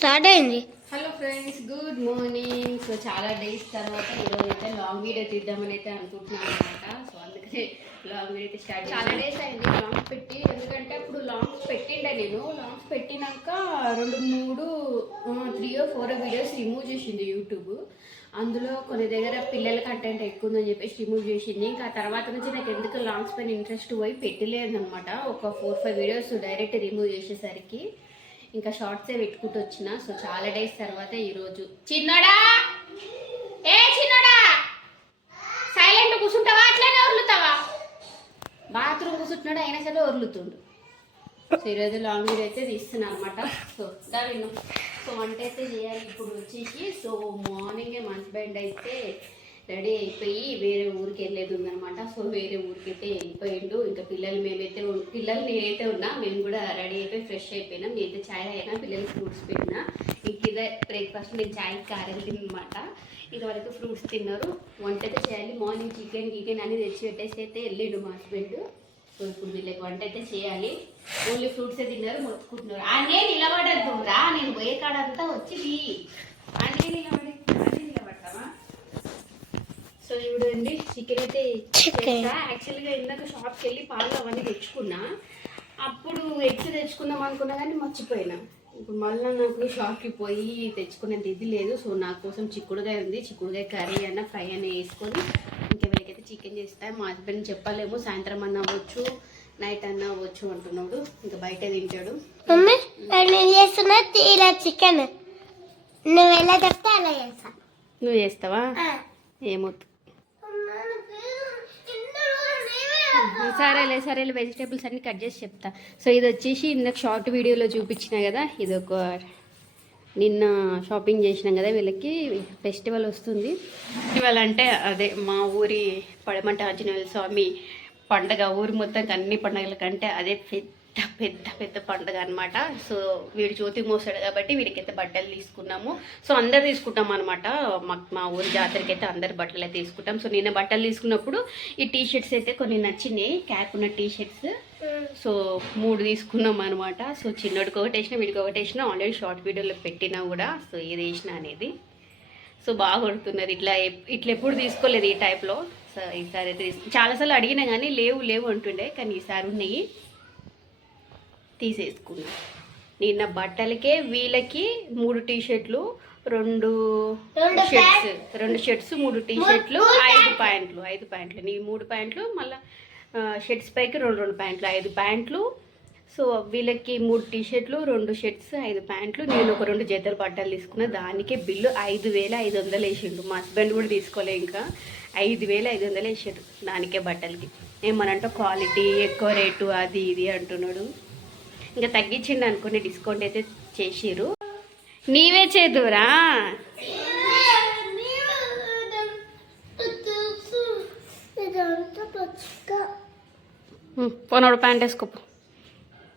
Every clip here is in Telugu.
స్టార్ట్ అయింది. Hello friends, good morning. So చాలా డేస్ తర్వాత ఈరోజు అయితే లాంగ్ వీడియో తీద్దామని అయితే అనుకుంటున్నాను అనమాట. సో అందుకనే లాంగ్ వీడియో అయితే స్టార్ట్. చాలా డేస్ అయింది లాంగ్స్ పెట్టి, ఎందుకంటే అప్పుడు లాంగ్స్ పెట్టిండే. నేను లాంగ్స్ పెట్టినాక 3-4 వీడియోస్ రిమూవ్ చేసింది యూట్యూబ్. అందులో కొన్ని దగ్గర పిల్లల కంటెంట్ ఎక్కువ ఉందని చెప్పేసి రిమూవ్ చేసింది. ఇంకా తర్వాత నుంచి నాకు ఎందుకు లాంగ్స్ పైన ఇంట్రెస్ట్ పోయి పెట్టలేదన్నమాట. ఒక 4-5 వీడియోస్ డైరెక్ట్ రిమూవ్ చేసేసరికి ఇంకా షార్ట్సే పెట్టుకుంటూ వచ్చిన. సో చాలా డేస్ తర్వాత ఈరోజు చిన్నోడా సైలెంట్ కూర్చుంటావా, అట్లనే ఒర్లుతావా? బాత్రూమ్ కూర్చుంటున్నాడు, అయినా సరే ఒర్లుతుండు. సో ఈరోజు లాంగ్ వీడియో అయితే తీస్తున్నాను అనమాట. సో విన్ను. సో వంట అయితే చేయాలి ఇప్పుడు వచ్చేసి. సో మార్నింగే మా హస్బెండ్ అయితే రెడీ అయిపోయి వేరే ఊరికి వెళ్ళేది ఉందనమాట. సో వేరే ఊరికి అయితే వెళ్ళిపోయిండు. ఇంకా పిల్లలు నేనైతే ఉన్నా, మేము కూడా రెడీ అయిపోయి ఫ్రెష్ అయిపోయినాం. నేనైతే ఛాయ్ అయినా పిల్లలకి ఫ్రూట్స్ పెట్టినా. ఇంక ఇదే బ్రేక్ఫాస్ట్, నేను ఛాయ్ కారెలు తిన్నమాట. ఇదివరకు ఫ్రూట్స్ తిన్నారు. వంట అయితే చేయాలి. మార్నింగ్ చికెన్ అని తెచ్చి పెట్టేసి అయితే వెళ్ళిండు మా హస్బెండ్. సో ఇప్పుడు వీళ్ళకి వంట అయితే చేయాలి. ఓన్లీ ఫ్రూట్సే తిన్నారు, మొత్తుకుంటున్నారు. అన్నీ నిలబడద్దు రా, నేను పోయే కాడంతా వచ్చింది. అన్నీ నిలబడతావా? సో చూడండి, చికెన్ అయితే చేస్తా. యాక్చువల్గా ఇందాక షాప్కి వెళ్ళి పాలు అవన్నీ తెచ్చుకున్నా. అప్పుడు ఎగ్స్ తెచ్చుకుందాం అనుకున్నా కానీ మర్చిపోయినా. ఇప్పుడు మళ్ళీ నాకు షాప్కి పోయి తెచ్చుకునేది ఇది లేదు. సో నా కోసం చిక్కుడుగాయ ఉంది, చిక్కుడుగాయ కర్రీ అన్న ఫ్రై అన్న వేసుకొని ఇంకా వీళ్ళకైతే చికెన్ చేస్తాను. మా హస్బెండ్ చెప్పలేము, సాయంత్రం అన్న అవ్వచ్చు, నైట్ అన్న అవ్వచ్చు అంటున్నాడు. ఇంకా బయట తింటాడు. చికెన్ నువ్వు ఎలా చెప్తా అలా చేస్తా. నువ్వు చేస్తావా? ఏమొద్దు. సరేలే వెజిటేబుల్స్ అన్ని కట్ చేసి చెప్తా. సో ఇది వచ్చేసి ఇందాక షార్ట్ వీడియోలో చూపించిన కదా, ఇది ఒక నిన్న షాపింగ్ చేసినాం కదా. వీళ్ళకి ఫెస్టివల్ వస్తుంది. ఫెస్టివల్ అంటే అదే మా ఊరి పడమంట ఆంజనేయ స్వామి పండగ. ఊరి మొత్తం అన్ని పండుగల కంటే అదే పెద్ద పండుగ అనమాట. సో వీడు జ్యోతి మోసాడు కాబట్టి వీడికైతే బట్టలు తీసుకున్నాము. సో అందరు తీసుకుంటాం అనమాట. మా ఊరి జాతరకి అయితే అందరు బట్టలు అయితే తీసుకుంటాం. సో నేను బట్టలు తీసుకున్నప్పుడు ఈ టీషర్ట్స్ అయితే కొన్ని నచ్చినాయి, క్యాప్ ఉన్న టీషర్ట్స్. సో 3 తీసుకున్నాం అనమాట. సో చిన్నోడికి ఒకటి వేసిన, వీడికి ఒకటి వేసిన. ఆల్రెడీ షార్ట్ వీడియోలో పెట్టినా కూడా. సో ఏది వేసిన అనేది. సో బాగా కొడుతున్నారు. ఇట్లా ఎప్పుడు తీసుకోలేదు ఈ టైప్లో. సో ఈసారి అయితే చాలాసార్లు అడిగినా కానీ లేవు అంటుండే, కానీ ఈసారి ఉన్నాయి, తీసేసుకున్నా. నిన్న బట్టలకే వీళ్ళకి 3 టీషర్ట్లు, 2 షర్ట్స్, 3 టీషర్ట్లు, 5 ప్యాంట్లు. నీ 3 ప్యాంట్లు, మళ్ళీ షర్ట్స్ పైకి 2 ప్యాంట్లు, 5 ప్యాంట్లు. సో వీళ్ళకి 3 టీషర్ట్లు, 2 షర్ట్స్, 5 ప్యాంట్లు. నేను ఒక 2 జతలు బట్టలు తీసుకున్నా. దానికే బిల్లు 5,500 వేసిండు. మా హస్బెండ్ కూడా తీసుకోలే, ఇంకా 5,500 వేసాడు దానికే బట్టలకి. ఏమనంటే క్వాలిటీ ఎక్కువ రేటు అది ఇది అంటున్నాడు. ఇంకా తగ్గించిండు అనుకుని డిస్కౌంట్ అయితే చేసిర్రు. నీవే చేదురా. పోనాడు ప్యాంట్ వేసుకోపో.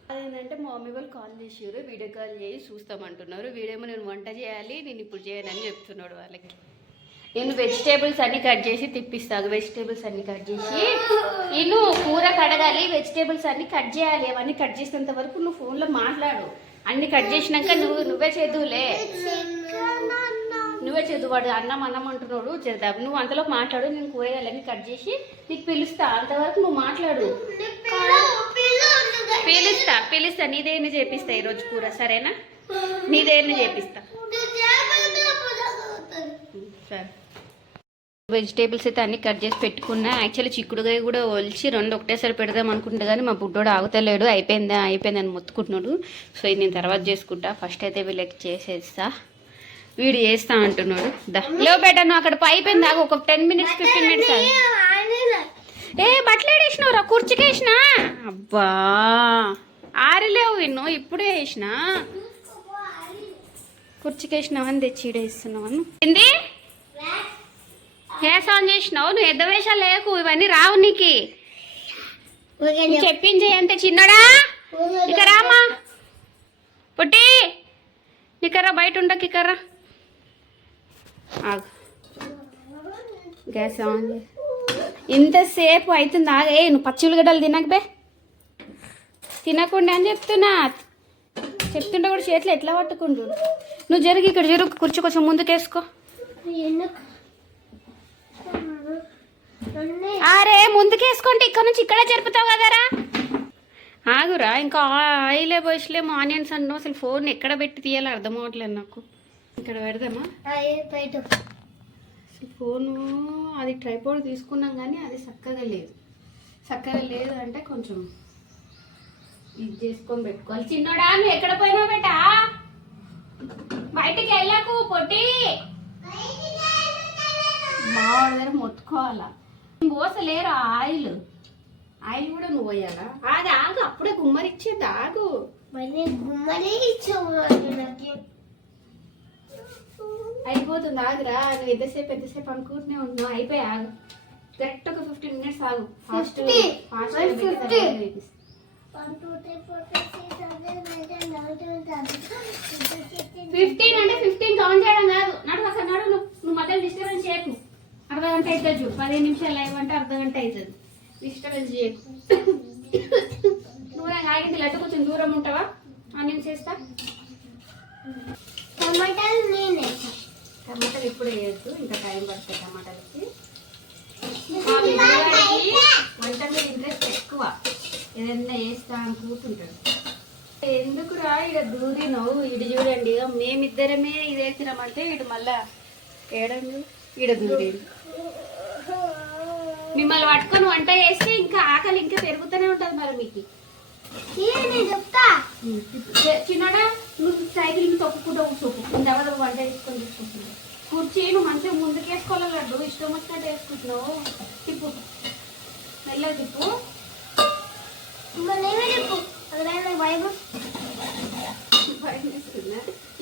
అదేంటంటే మా మమ్మీ వాళ్ళు కాల్ చేసారు, వీడియో కాల్ చేసి చూస్తామంటున్నారు. వీడేమో నేను వంట చేయాలి, నేను ఇప్పుడు చేయనని చెప్తున్నాడు వాళ్ళకి. నేను వెజిటేబుల్స్ అన్ని కట్ చేసి తిప్పిస్తాను. వెజిటేబుల్స్ అన్ని కట్ చేసి నేను కూర కడగాలి, వెజిటేబుల్స్ అన్ని కట్ చేయాలి. అవన్నీ కట్ చేసినంత వరకు నువ్వు ఫోన్లో మాట్లాడు. అన్ని కట్ చేసినాక నువ్వే చేదువులే, నువ్వే చేదు. వాడు అన్నం అంటున్నాడు, చేద్దాం. నువ్వు అంతలోకి మాట్లాడు, నేను కూరగాయలన్నీ కట్ చేసి నీకు పిలుస్తా. అంతవరకు నువ్వు మాట్లాడు. పిలుస్తా నీదేని చేపిస్తా ఈరోజు కూర, సరేనా? నీదేని చేపిస్తా. సరే. వెజిటేబుల్స్ అయితే అన్ని కట్ చేసి పెట్టుకున్నా. యాక్చువల్లీ చిక్కుడుగాయ కూడా ఒలిచి 2 ఒకటేసారి పెడదాం అనుకుంటా, కానీ మా బుడ్డోడు ఆగుతలేడు. అయిపోయిందని మొత్తుకుంటున్నాడు. సో ఇది నేను తర్వాత చేసుకుంటా. ఫస్ట్ అయితే వీళ్ళకి చేసేస్తా. వీడు చేస్తా అంటున్నాడు. లేవు బేటా, నువ్వు అక్కడ అయిపోయింది. దాకా ఒక 10 మినిట్స్ 15 మినిట్స్ బట్టలు వేసినావు రా, కుర్చీకి వేసినా. అబ్బా ఆరిలేవు విన్ను, ఇప్పుడే వేసినా. కుర్చీకి వేసినావు అని తెచ్చి వేస్తున్నావు ఏంది? గ్యాస్ ఆన్ చేసినావు. నువ్వు ఎద్ద వేషాలు లేకు, ఇవన్నీ రావు నీకు. చెప్పించే అంతే. చిన్నడా ఇక రామా, పుట్టి ఇకరా, బయట ఉండకి ఇకరా. Gas on. ఇంతసేపు అవుతుంది. ఆగే, నువ్వు పచ్చి ఉల్లిగడ్డలు తినకబే, తినకుండా అని చెప్తున్నా. చెప్తుంటే కూడా చేతిలో ఎట్లా పట్టుకుంటు. నువ్వు జరిగి ఇక్కడ జరుగు, కుర్చీ కొంచెం ముందుకేసుకో. అరే ముందుకేసుకోండి, ఇక్కడ నుంచి ఇక్కడే జరుపుతావు కదరా. ఆగురా, ఇంకా ఆయిలే పోసలేము, ఆనియన్స్ అన్నావు. అసలు ఫోన్ ఎక్కడ పెట్టి తీయాలో అర్థం అవ్వట్లేదు నాకు. ఇక్కడ పెడదామా అసలు ఫోను? అది ట్రైపోడ్ తీసుకున్నాం కానీ అది చక్కగా లేదు అంటే కొంచెం ఇది చేసుకొని పెట్టుకోవాలి. చిన్నోడా నువ్వు ఎక్కడ పోయినావు బేటా? బయటికి వెళ్ళకు పొట్టి. మావాడి దగ్గర మొత్తుకోవాలా. పోసలేరు ఆయిల్ కూడా నువ్వు పోయాలా? ఆగు అప్పుడే గుమ్మరిచ్చేది, ఆగు. అయిపోతుంది, ఆగురా. నువ్వు ఎంతసేపు అనుకుంటూనే ఉన్నావు. అయిపోయి ఆగు, కరెక్ట్ ఒక 15 minutes ఆగు. ఫాస్ట్ 15 అంటే 15 కౌంట్ చేయడం కాదు. నడు అసలు నడు. నువ్వు మధ్యలో డిస్టర్బెన్స్ చేయకు. అర్ధగంట అవుతుంది చూడు. 15 నిమిషాలు లైవ్ అంటే అర్ధగంట అవుతుంది. డిస్టర్బెన్స్ చేయకు. నువ్వు ఆగింది లడ్డు కొంచెం దూరం ఉంటావా? ఆనియన్స్ వేస్తా. టమాటాలు ఇప్పుడు వేయద్దు, ఇంకా టైం పడుతుంది టమాటాలకి. వంట మీద ఇంట్రెస్ట్ ఎక్కువ, ఏదన్నా వేస్తా అని కూర్చుంటాడు. ఎందుకురా ఇక దూరి నువ్వు ఇటు చూడండి. మేమిద్దరమే ఇది వేసినామంటే ఇటు మళ్ళా ఏడండి ఈడ దూరి. మిమ్మల్ని పట్టుకొని వంట చేస్తే ఇంకా ఆకలి ఇంకా పెరుగుతూనే ఉంటుంది. మరి మీకు చిన్నడా నువ్వు సైకిల్ మీద తొక్కుకుంటూ కూర్చోకు. ఎవరు వంట వేసుకొని తీసుకుంటున్నావు? కుర్చీ నువ్వు మంచిగా ముందుకేసుకోవాలి. లడ్డు ఇష్టం వచ్చినట్టు వేసుకుంటున్నావు. తిప్పు, మెల్లగా తిప్పు.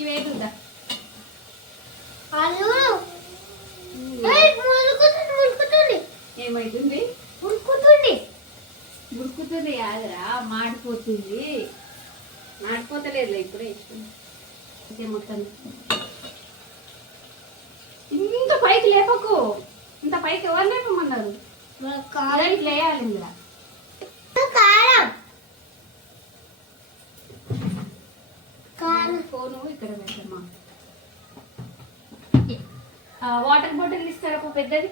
ఇవేదుందా ఏమైతుంది? ఉడుకుతుంది కాదురా, మాడిపోతుంది. మాడిపోతలేదు ఇప్పుడే ఇష్టం మొత్తం. ఇంత పైకి లేపకు. ఇంత పైకి ఎవరు లేపమన్నారు? లేయాలి ఇందులో. ఫోను ఇక్కడ పెట్టమ్మా. వాటర్ బాటిల్ తీసుకురా పెద్దది.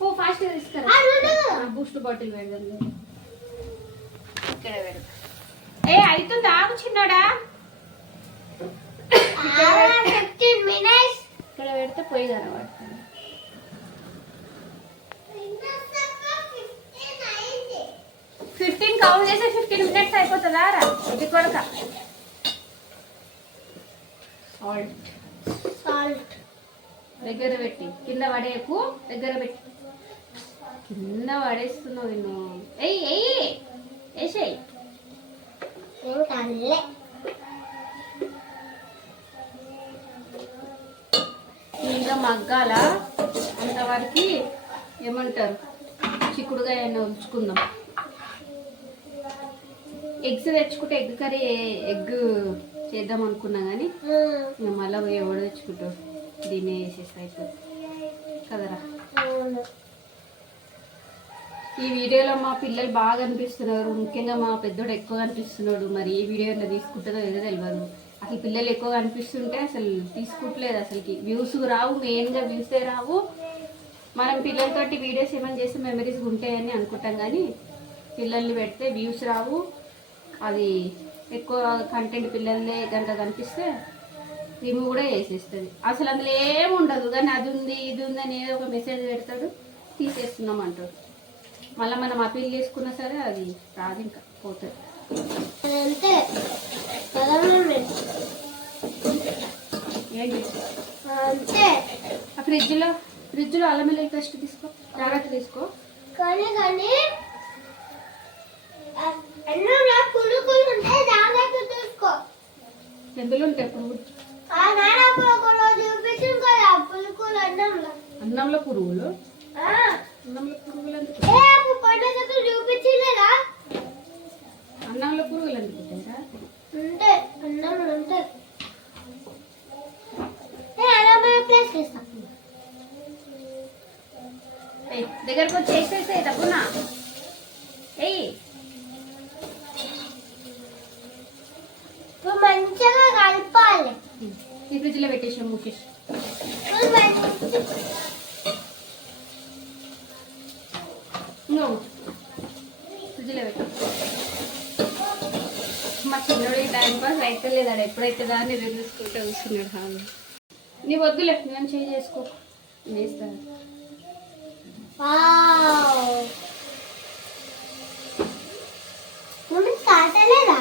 ఓ ఫాస్ట్ తీసుకురా. బూస్ట్ బాటిల్ పెడదాం. ఇక్కడ పెడదాం. అవుతుంది, ఆగు చిన్నోడా. ఇక్కడ పెడితే పోయి కనబడుతుంది. 15 కౌంట్ చేస్తే 15 minutes అయిపోతుందా రా? ఇది కొరక సాల్ట్ దగ్గర పెట్టి కింద పడేయకు. దగ్గర పెట్టి కింద పడేస్తున్నావు నిన్ను. వేసేయి. కింద మగ్గాల అంతవరకు ఏమంటారు, చిక్కుడుగా ఏమన్నా ఉంచుకుందాం. ఎగ్స్ తెచ్చుకుంటే ఎగ్ కర్రీ, ఎగ్ చేద్దాం అనుకున్నా కానీ మళ్ళీ ఎవడు తెచ్చుకుంటావు? దీన్నే వేసేస్తా అయిపోతుంది కదరా. ఈ వీడియోలో మా పిల్లలు బాగా అనిపిస్తున్నారు, ముఖ్యంగా మా పెద్దోడు ఎక్కువ అనిపిస్తున్నాడు. మరి ఏ వీడియోలో తీసుకుంటుందో ఏదో తెలియదు. అసలు పిల్లలు ఎక్కువగా అనిపిస్తుంటే అసలు తీసుకుంటలేదు. అసలుకి వ్యూస్ రావు, మెయిన్గా వ్యూసే రావు. మనం పిల్లలతోటి వీడియోస్ ఏమైనా చేస్తే మెమరీస్ ఉంటాయని అనుకుంటాం కానీ పిల్లల్ని పెడితే వ్యూస్ రావు. అది ఎక్కువ కంటెంట్ పిల్లల్ని కనుక కనిపిస్తే రిమూవ్ కూడా చేసేస్తుంది. అసలు అందులో ఏముండదు కానీ అది ఉంది ఇది ఉంది అని ఏదో ఒక మెసేజ్ పెడతాడు, తీసేస్తున్నాం అంటాడు. మళ్ళీ మనం అపీల్ చేసుకున్నా సరే అది రాదు, ఇంకా పోతుంది. ఆ ఫ్రిడ్జ్లో అల్లం వెల్లుల్లి పేస్ట్ తీసుకో, జాగ్రత్త తీసుకో. కానీ ఎందులో ఉంటాయి పురుగులు? అన్నంలో పురుగులు? అన్నంలో పురుగులు ఎందుకు? అన్నంలో పురుగులు ఎందుకు ఉంటాయా? దగ్గరకు వచ్చి చేసేసే తప్పునా. మంచిగా కలపాలి. ఈ ఫ్రిడ్జ్లో పెట్టేసాం ముఖేష్. ఫ్రిడ్జ్లో పెట్టు. మా చిన్నోడికి టైం పాస్ అయితే లేదా ఎప్పుడైతే దాన్ని చూసుకుంటే కూర్చున్నాడు హాల్. నీ వద్దులే నేను చేంజ్ చేసుకో వేస్తాను. కాటలేదా?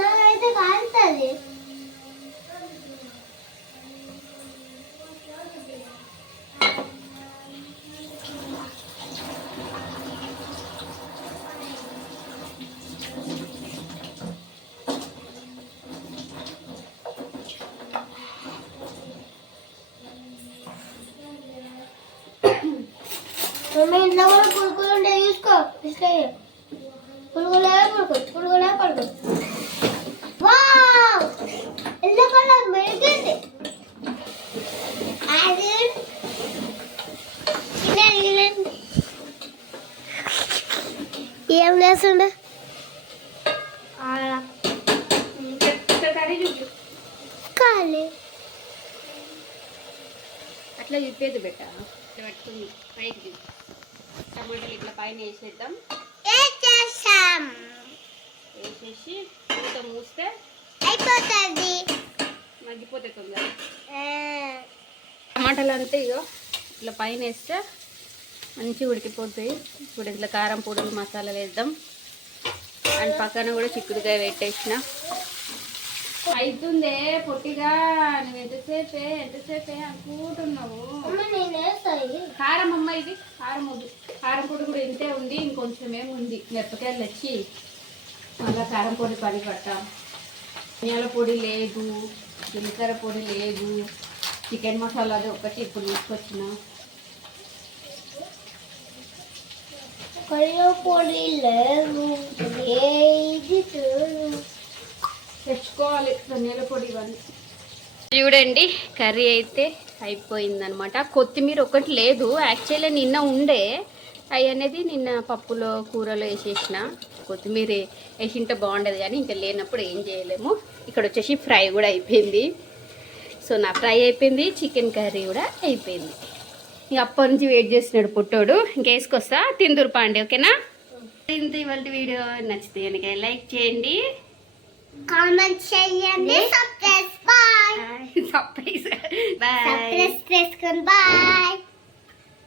నాకైతే కాలుతుంది. ఇంట్లో కూడా పురుగులు ఉండే చూసుకో. పురుగులే పడుకో. ఎల్లో కలర్ మెరిగింది. ఏం చేస్తుండే ఖాళీ అట్లా చెప్పేది బెట్ట. ఇట్లా పెట్టుకుని పైకి టమాటాలు ఇట్లా పైన వేసేద్దాం. వేసేసి మూత మూస్తే అయిపోతుంది. మగ్గిపోతే తొందర. టమాటాలు అంతే ఇగో ఇట్లా పైన వేస్తే మంచిగా ఉడికిపోతాయి. ఇప్పుడు ఇట్లా కారం పొడులు మసాలా వేద్దాం. అండ్ పక్కన కూడా చిక్కుడుకాయ పెట్టేసిన. అవుతుందే పొట్టిగా నువ్వు ఎంతసేపే అనుకుంటున్నావు. కారం అమ్మ ఇది కారం వద్దు. కారం పొడి కూడా ఇంతే ఉంది. ఇంకొంచెం ఏముంది మిరపకాయలు వచ్చి మళ్ళీ కారం పొడి పని పట్టాం. ధనియాల పొడి లేదు, జీలకర్ర పొడి లేదు, చికెన్ మసాలా అది ఒకటి ఇప్పుడు తీసుకొచ్చిన. పొడి లేదు తెచ్చుకోవాలి ధనియాల పొడి ఇవన్నీ. చూడండి కర్రీ అయితే అయిపోయిందనమాట. కొత్తిమీర ఒకటి లేదు యాక్చువల్లీ నిన్న ఉండే అవి అనేది నిన్న పప్పులో కూరలో వేసేసిన. కొత్తిమీర వేసింటే బాగుండేది కానీ ఇంకా లేనప్పుడు ఏం చేయలేము. ఇక్కడ వచ్చేసి ఫ్రై కూడా అయిపోయింది. సో నా ఫ్రై అయిపోయింది, చికెన్ కర్రీ కూడా అయిపోయింది. ఇంక అప్పటి నుంచి వెయిట్ చేస్తున్నాడు పుట్టోడు. ఇంకేసుకొస్తా తిందురు పాండి. ఓకేనా? ఇంత ఇవాళ వీడియో నచ్చితే కనుక లైక్ చేయండి, కామెంట్ చేయండి, subscribe bye. Surprise bye. Bye.